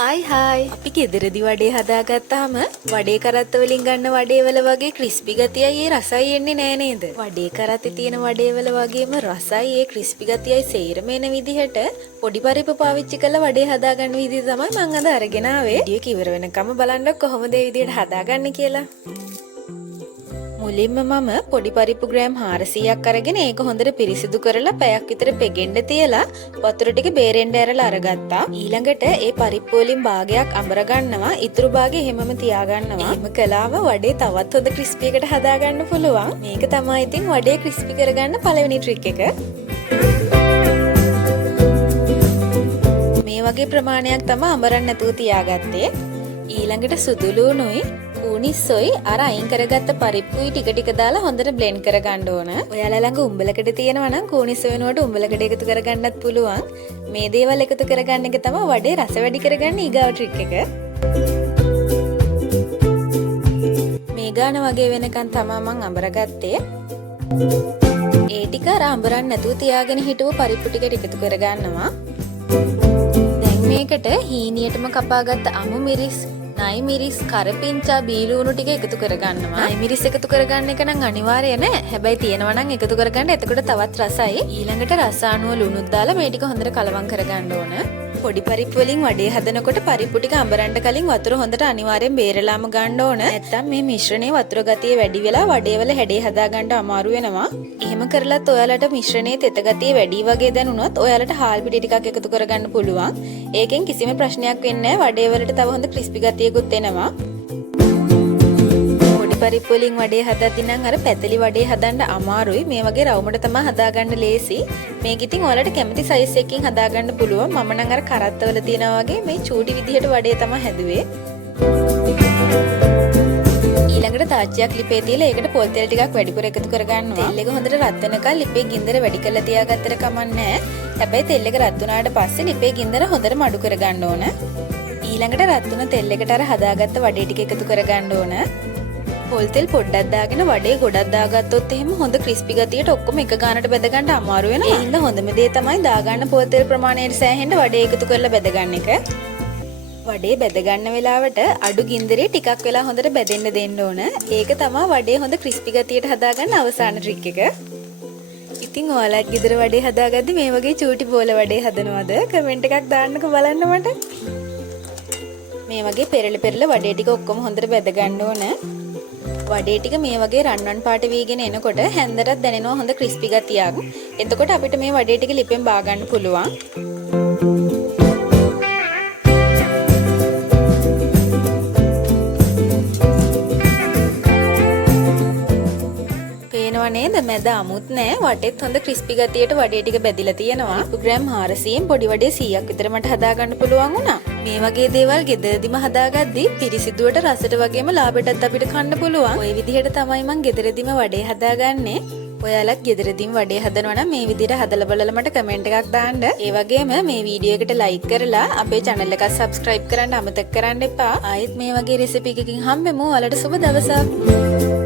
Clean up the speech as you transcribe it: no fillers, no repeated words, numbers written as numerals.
Hi hi අපි ගෙදරදි වඩේ හදාගත්තාම වඩේ කරත්ත වලින් ගන්න වඩේවල වගේ ක්‍රිස්පි ගතියයි ඒ රසයි එන්නේ නෑ නේද? වඩේ කරත්තේ තියෙන වඩේවල වගේම රසයි ඒ ක්‍රිස්පි ගතියයි සේරම එන විදිහට පොඩි පරිප්පු පාවිච්චි කරලා වඩේ හදාගන්න විදිහ තමයි මම අද අරගෙන ආවේ. වීඩියෝ එක ඉවර වෙනකම් බලන්න කොහොමද මේ විදිහට හදාගන්නේ කියලා. මුලින්ම මම පොඩි පරිප්පු ග්‍රෑම් 400ක් අරගෙන ඒක හොඳට පිරිසිදු කරලා පැයක් විතර පෙගෙන්න තියලා වතුර ටික බේරෙන්න ඇරලා අරගත්තා. ඊළඟට ඒ පරිප්පු වලින් භාගයක් අඹර ගන්නවා. ඉතුරු භාගය හැමම තියා ගන්නවා. එහෙම කළාම වඩේ තවත් හොඳ ක්‍රිස්පි එකට හදාගන්න පුළුවන්. මේක තමයි ඉතින් වඩේ ක්‍රිස්පි කරගන්න පළවෙනි ට්‍රික් එක. මේ වගේ ප්‍රමාණයක් තමයි අඹරන්න නැතුව තියාගත්තේ. ඊළඟට සුදු ලුණුයි කුනිස්සොයි අර අයින් කරගත්ත පරිප්පුයි ටික ටික දාලා හොඳට බ්ලෙන්ඩ් කරගන්න ඕන. ඔයාලා ළඟ උඹලකඩ තියෙනවා නම් කුනිස්සො වෙනුවට උඹලකඩ එකතු කරගන්නත් පුළුවන්. මේ දේවල් එකතු කරගන්න එක තමයි වඩේ රස වැඩි කරගන්න ඊගාව ට්‍රික් එක. මේ ගාන වගේ වෙනකන් තමයි මම අඹරගත්තේ. ඒ ටික අර අඹරන්න නැතුව තියාගෙන හිටපු පරිප්පු ටික එකතු කරගන්නවා. දැන් මේකට හීනියටම කපාගත්ත අමු මිරිස් නයි මිරිස් කරපිංචා බීලුණු ටික එකතු කරගන්නවා. නයි මිරිස් එකතු කරගන්න එක නම් අනිවාර්ය නෑ. හැබැයි තියෙනවා නම් එකතු කරගන්න. එතකොට තවත් රසයි. ඊළඟට රස අණුව ලුණුත් දාලා මේ ටික හොඳට කලවම් කරගන්න ඕන. පොඩි පරිප්පු වලින් වඩේ හදනකොට පරිප්පු ටික අඹරන්න කලින් වතුර හොඳට අනිවාර්යෙන් බේරලාම ගන්න ඕන. නැත්තම් මේ මිශ්‍රණයේ වතුර ගතිය වැඩි වෙලා වඩේ වල හැඩේ හදාගන්න අමාරු වෙනවා. එහෙම කරලත් ඔයාලට මිශ්‍රණයේ තෙත ගතිය වැඩි වගේ දැනුණොත් ඔයාලට හාල් පිටි ටිකක් එකතු කරගන්න පුළුවන්. ඒකෙන් කිසිම ප්‍රශ්නයක් වෙන්නේ නැහැ. වඩේ වලට තව හොඳ ක්‍රිස්පි ගතියකුත් එනවා. පොඩි පරිප්පු වලින් වඩේ හදද්දී නම් අර පැතලි වඩේ හදන්න අමාරුයි. මේ වගේ රවුමට තමයි හදාගන්න ලේසි. මේක ඉතින් ඔයාලට කැමති සයිස් එකකින් හදාගන්න පුළුවන්. මම නම් අර කරත්තවල තියෙනවා වගේ මේ චූටි විදිහට වඩේ තමයි හැදුවේ. ඊළඟට තාච්චියක් ලිපේ තියලා ඒකට පොල් තෙල් ටිකක් වැඩිපුර එකතු කරගන්නවා. තෙල් එක හොඳට රත් වෙනකල් ලිපේ ගින්දර වැඩි කරලා තියාගත්තට කමක් නැහැ. හැබැයි තෙල් එක රත් වුණාට පස්සේ ලිපේ ගින්දර හොඳට මඩු කරගන්න ඕන. ඊළඟට රත් වුණ තෙල් එකට අර හදාගත්ත වඩේ ටික එකතු කරගන්න ඕන. පොල් තෙල් පොඩ්ඩක් දාගෙන වඩේ ගොඩක් දාගත්තොත් එහෙම හොඳ ක්‍රිස්පි ගතියට ඔක්කොම එක ගානට බෙද ගන්න අමාරු වෙනවා. ඒ හින්දා හොඳම දේ තමයි දාගන්න පොල් තෙල් ප්‍රමාණයට සෑහෙන්න වඩේ එකතු කරලා බෙද ගන්න එක. වඩේ බෙද ගන්න වෙලාවට අඩු ගින්දරේ ටිකක් වෙලා හොඳට බෙදෙන්න දෙන්න ඕන. ඒක තමයි වඩේ හොඳ ක්‍රිස්පි ගතියට හදාගන්න අවසාන ට්‍රික් එක. ඉතින් ඔයාලත් ගෙදර වඩේ හදාගද්දි මේ වගේ චූටි බෝල වඩේ හදනවද? කමෙන්ට් එකක් දාන්නකෝ බලන්න මට. මේ වගේ පෙරල වඩේ ටික ඔක්කොම හොඳට බෙද ගන්න ඕන. වඩේ ටික මේ වගේ රන්වන් පාට වීගෙන එනකොට හැන්දටත් දැනෙනවා හොඳ ක්‍රිස්පි ගතියක්. එතකොට අපිට මේ වඩේ ටික ලිපෙන් බා ගන්න පුළුවන්. නේද මැද අමුත් නෑ වටෙත් හොඳ ක්‍රිස්පි ගතියට වඩේ ටික බැදිලා තියෙනවා. ග්‍රෑම් 400න් පොඩි වඩේ 100ක් විතර මට හදාගන්න පුළුවන් වුණා. මේ වගේ දේවල් ගෙදරදිම හදාගද්දි පිරිසිදුවට රසට වගේම ලාභයටත් අපිට කන්න පුළුවන්. ওই විදිහට තමයි මම ගෙදරදිම වඩේ හදාගන්නේ. ඔයාලත් ගෙදරදිම වඩේ හදනවා නම් මේ විදිහට හදලා බලලා මට කමෙන්ට් එකක් දාන්න. ඒ වගේම මේ වීඩියෝ එකට ලයික් කරලා අපේ channel එක subscribe කරන්න අමතක කරන්න එපා. ආයෙත් මේ වගේ රෙසිපි එකකින් හම්බෙමු. ඔයාලට සුබ දවසක්.